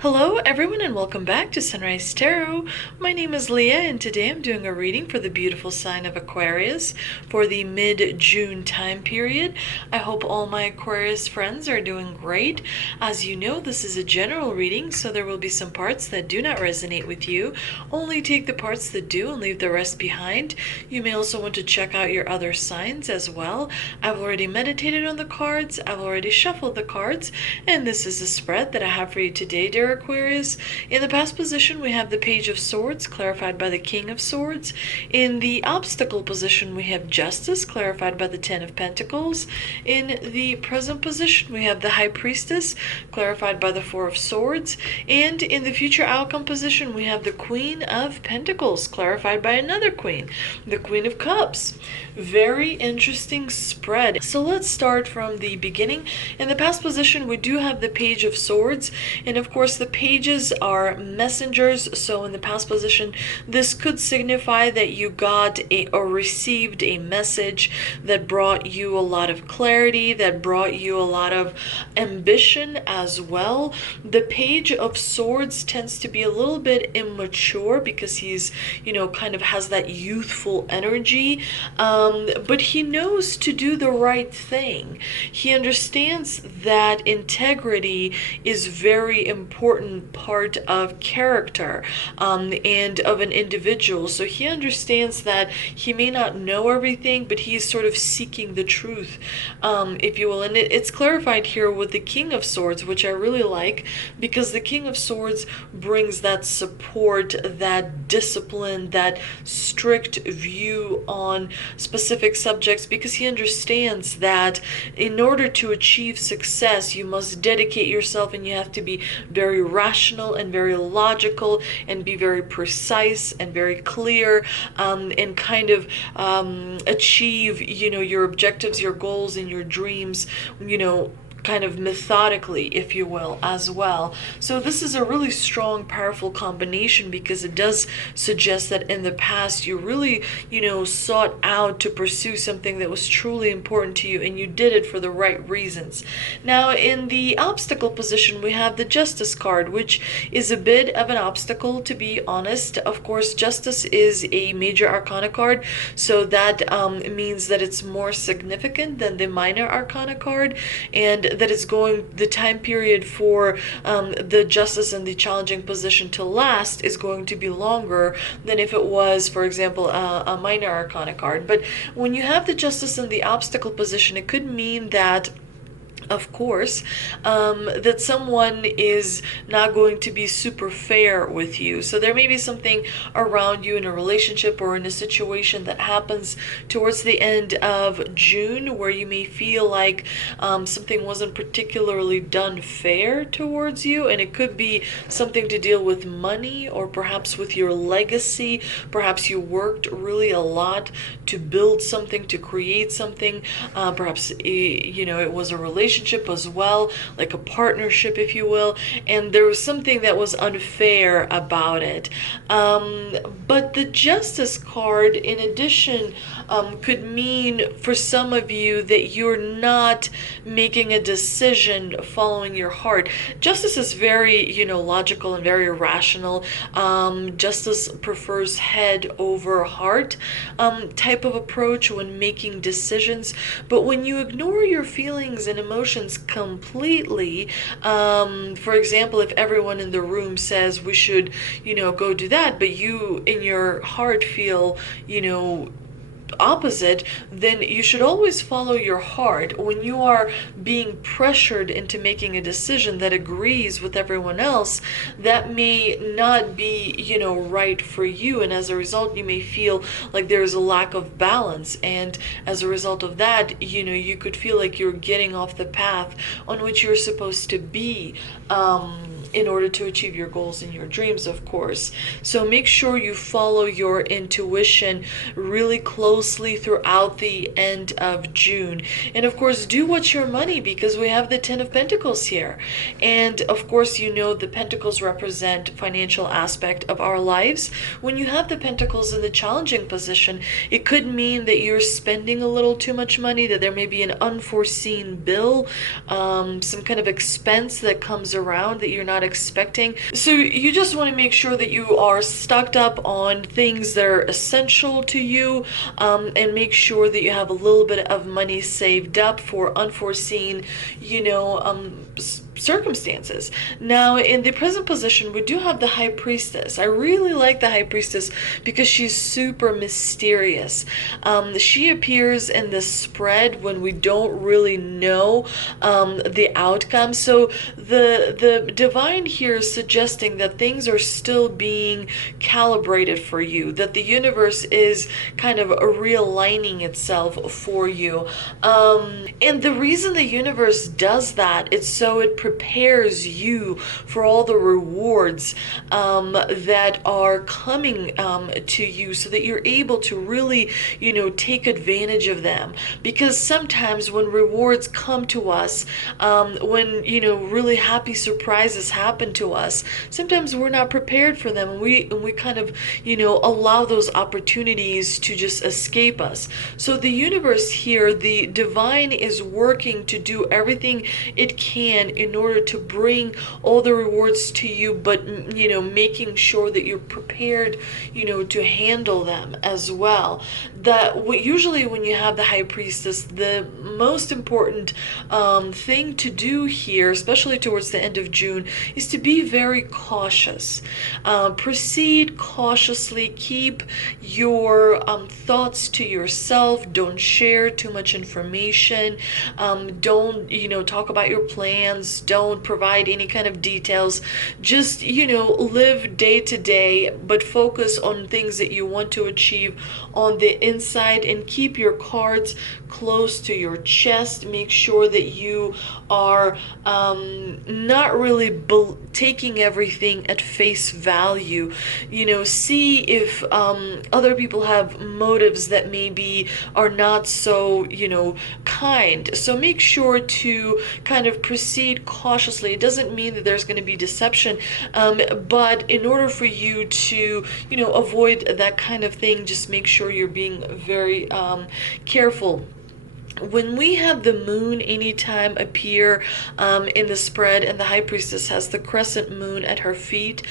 Hello everyone and welcome back to Sunrise Tarot. My name is Leah and today I'm doing a reading for the beautiful sign of Aquarius for the mid-June time period. I hope all my Aquarius friends are doing great. As you know, this is a general reading, so there will be some parts that do not resonate with you. Only take the parts that do and leave the rest behind. You may also want to check out your other signs as well. I've already meditated on the cards, I've already shuffled the cards, and this is a spread that I have for you today, dear Aquarius. In the past position, we have the Page of Swords, clarified by the King of Swords. In the obstacle position, we have Justice, clarified by the Ten of Pentacles. In the present position, we have the High Priestess, clarified by the Four of Swords. And in the future outcome position, we have the Queen of Pentacles, clarified by another Queen, the Queen of Cups. Very interesting spread. So let's start from the beginning. In the past position, we do have the Page of Swords, and of course the pages are messengers. So in the past position, this could signify that you got or received a message that brought you a lot of clarity, that brought you a lot of ambition as well. The Page of Swords tends to be a little bit immature because he's, kind of has that youthful energy, but he knows to do the right thing. He understands that integrity is very important part of character, and of an individual. So he understands that he may not know everything, but he's sort of seeking the truth, if you will. And it's clarified here with the King of Swords, which I really like, because the King of Swords brings that support, that discipline, that strict view on specific subjects, because he understands that in order to achieve success, you must dedicate yourself and you have to be very rational and very logical and be very precise and very clear, and kind of achieve, your objectives, your goals, and your dreams, kind of methodically, if you will, as well. So this is a really strong, powerful combination, because it does suggest that in the past you really, sought out to pursue something that was truly important to you, and you did it for the right reasons. Now, in the obstacle position, we have the Justice card, which is a bit of an obstacle, to be honest. Of course, Justice is a major arcana card, so that means that it's more significant than the minor arcana card, and that it's going, the time period for the Justice and the challenging position to last is going to be longer than if it was, for example, a minor arcana card. But when you have the Justice in the obstacle position, it could mean that, of course, that someone is not going to be super fair with you. So there may be something around you in a relationship or in a situation that happens towards the end of June where you may feel like something wasn't particularly done fair towards you, and it could be something to deal with money or perhaps with your legacy. Perhaps you worked really a lot to build something, to create something. Perhaps it was a relationship as well, like a partnership, if you will, and there was something that was unfair about it. But the Justice card, in addition, could mean for some of you that you're not making a decision following your heart. Justice is very, logical and very rational. Justice prefers head over heart type of approach when making decisions. But when you ignore your feelings and emotions completely, for example, if everyone in the room says we should, go do that, but you in your heart feel, opposite, then you should always follow your heart. When you are being pressured into making a decision that agrees with everyone else, that may not be, right for you, and as a result you may feel like there's a lack of balance, and as a result of that, you could feel like you're getting off the path on which you're supposed to be, in order to achieve your goals and your dreams, of course. So make sure you follow your intuition really closely throughout the end of June. And of course, do what's your money, because we have the Ten of Pentacles here. And of course, the Pentacles represent financial aspect of our lives. When you have the Pentacles in the challenging position, it could mean that you're spending a little too much money, that there may be an unforeseen bill, some kind of expense that comes around that you're not not expecting. So you just want to make sure that you are stocked up on things that are essential to you, and make sure that you have a little bit of money saved up for unforeseen, circumstances. Now, in the present position, we do have the High Priestess. I really like the High Priestess because she's super mysterious. She appears in the spread when we don't really know the outcome. So the divine here is suggesting that things are still being calibrated for you, that the universe is kind of realigning itself for you. And the reason the universe does that, it's so it prepares you for all the rewards that are coming to you, so that you're able to really, take advantage of them. Because sometimes when rewards come to us, when, really happy surprises happen to us, sometimes we're not prepared for them, and we kind of, allow those opportunities to just escape us. So the universe here, the divine, is working to do everything it can in order to bring all the rewards to you, but making sure that you're prepared, to handle them as well. Usually when you have the High Priestess, the most important thing to do here, especially towards the end of June, is to be very cautious. Proceed cautiously. Keep your thoughts to yourself. Don't share too much information. Don't talk about your plans. Don't provide any kind of details. Just live day to day, but focus on things that you want to achieve on the inside, and keep your cards close to your chest. Make sure that you are not really taking everything at face value. See if other people have motives that maybe are not so kind. So make sure to kind of proceed cautiously. It doesn't mean that there's going to be deception, but in order for you to avoid that kind of thing, just make sure you're being very careful. When we have the moon anytime appear in the spread, and the High Priestess has the crescent moon at her feet,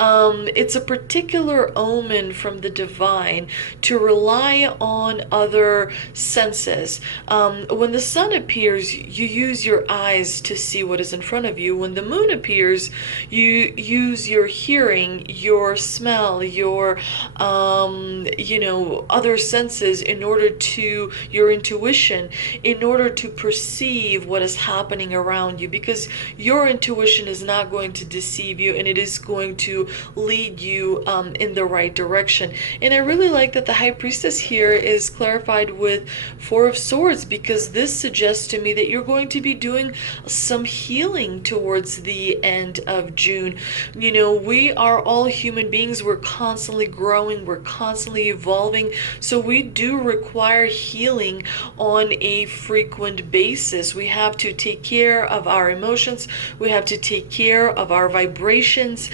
it's a particular omen from the divine to rely on other senses. When the sun appears, you use your eyes to see what is in front of you. When the moon appears, you use your hearing, your smell, your other senses, in order to your intuition, in order to perceive what is happening around you, because your intuition is not going to deceive you, and it is going to lead you in the right direction. And I really like that the High Priestess here is clarified with Four of Swords, because this suggests to me that you're going to be doing some healing towards the end of June. We are all human beings. We're constantly growing, we're constantly evolving, so we do require healing on a frequent basis. We have to take care of our emotions. We have to take care of our vibrations.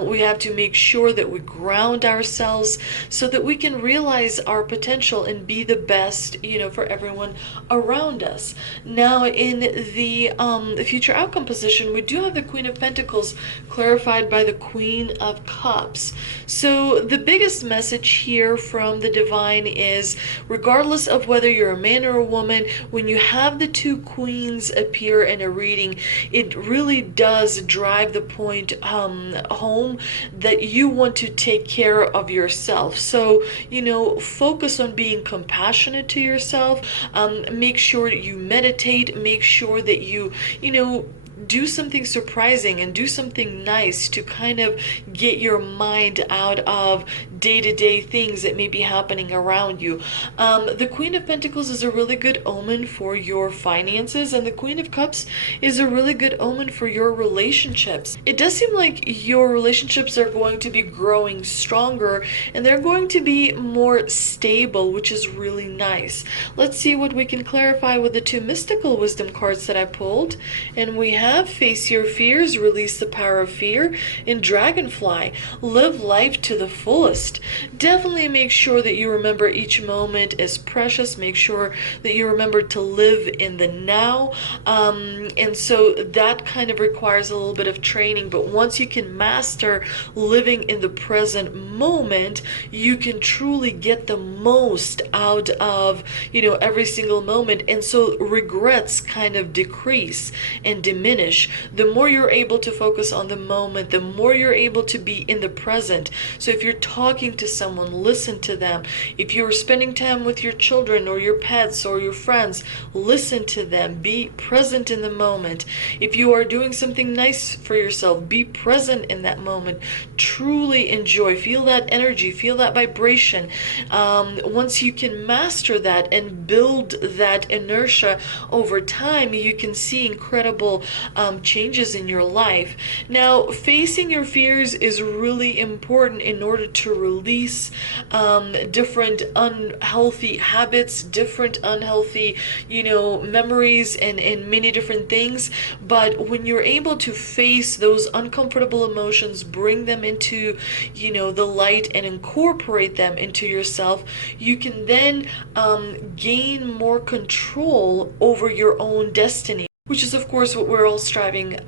We have to make sure that we ground ourselves so that we can realize our potential and be the best, for everyone around us. Now, in the future outcome position, we do have the Queen of Pentacles clarified by the Queen of Cups. So the biggest message here from the divine is, regardless of whether you're a man or a woman, when you have the two queens appear in a reading, it really does drive the point home that you want to take care of yourself. So, focus on being compassionate to yourself. Make sure that you meditate. Make sure that you, do something surprising and do something nice to kind of get your mind out of day-to-day things that may be happening around you. The Queen of Pentacles is a really good omen for your finances, and the Queen of Cups is a really good omen for your relationships. It does seem like your relationships are going to be growing stronger, and they're going to be more stable, which is really nice. Let's see what we can clarify with the two mystical wisdom cards that I pulled. And we have Face Your Fears, Release the Power of Fear, and Dragonfly, Live Life to the Fullest. most. Definitely make sure that you remember each moment is precious. Make sure that you remember to live in the now. And so that kind of requires a little bit of training. But once you can master living in the present moment, you can truly get the most out of, every single moment. And so regrets kind of decrease and diminish. The more you're able to focus on the moment, the more you're able to be in the present. So if you're talking to someone, listen to them. If you're spending time with your children or your pets or your friends, listen to them. Be present in the moment. If you are doing something nice for yourself, be present in that moment. Truly enjoy. Feel that energy. Feel that vibration. Once you can master that and build that inertia over time, you can see incredible changes in your life. Now, facing your fears is really important in order to release different unhealthy habits, different unhealthy, memories and many different things. But when you're able to face those uncomfortable emotions, bring them into, the light and incorporate them into yourself, you can then gain more control over your own destiny, which is of course what we're all striving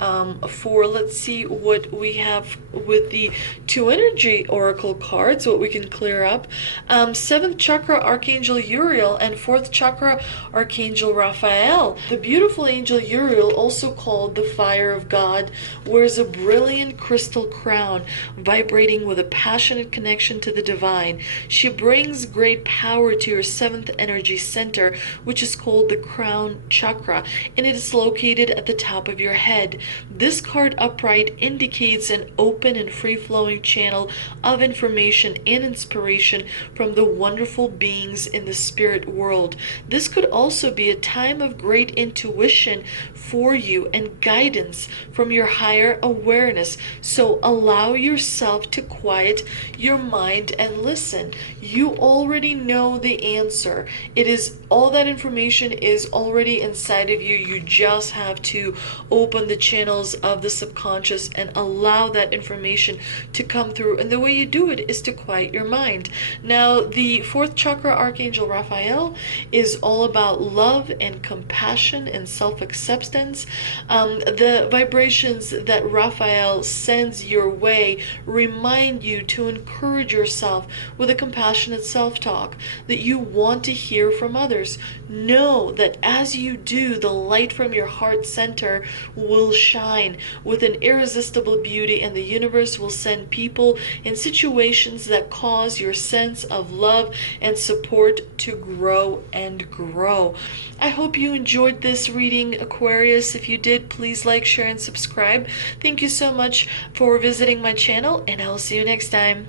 for. Let's see what we have with the two energy oracle cards, what we can clear up. 7th chakra Archangel Uriel and 4th chakra Archangel Raphael. The beautiful angel Uriel, also called the fire of God, wears a brilliant crystal crown vibrating with a passionate connection to the divine. She brings great power to your 7th energy center, which is called the crown chakra, and it is located at the top of your head. This card upright indicates an open and free-flowing channel of information and inspiration from the wonderful beings in the spirit world. This could also be a time of great intuition for you and guidance from your higher awareness. So allow yourself to quiet your mind and listen. You already know the answer. It is all that information is already inside of you. You just have to open the channels of the subconscious and allow that information to come through. And the way you do it is to quiet your mind. Now, the 4th chakra Archangel Raphael is all about love and compassion and self-acceptance. The vibrations that Raphael sends your way remind you to encourage yourself with a compassionate self-talk, that you want to hear from others. Know that as you do, the light from your heart center will shine with an irresistible beauty, and the universe will send people and situations that cause your sense of love and support to grow and grow. I hope you enjoyed this reading, Aquarius. If you did, please like, share, and subscribe. Thank you so much for visiting my channel, and I'll see you next time.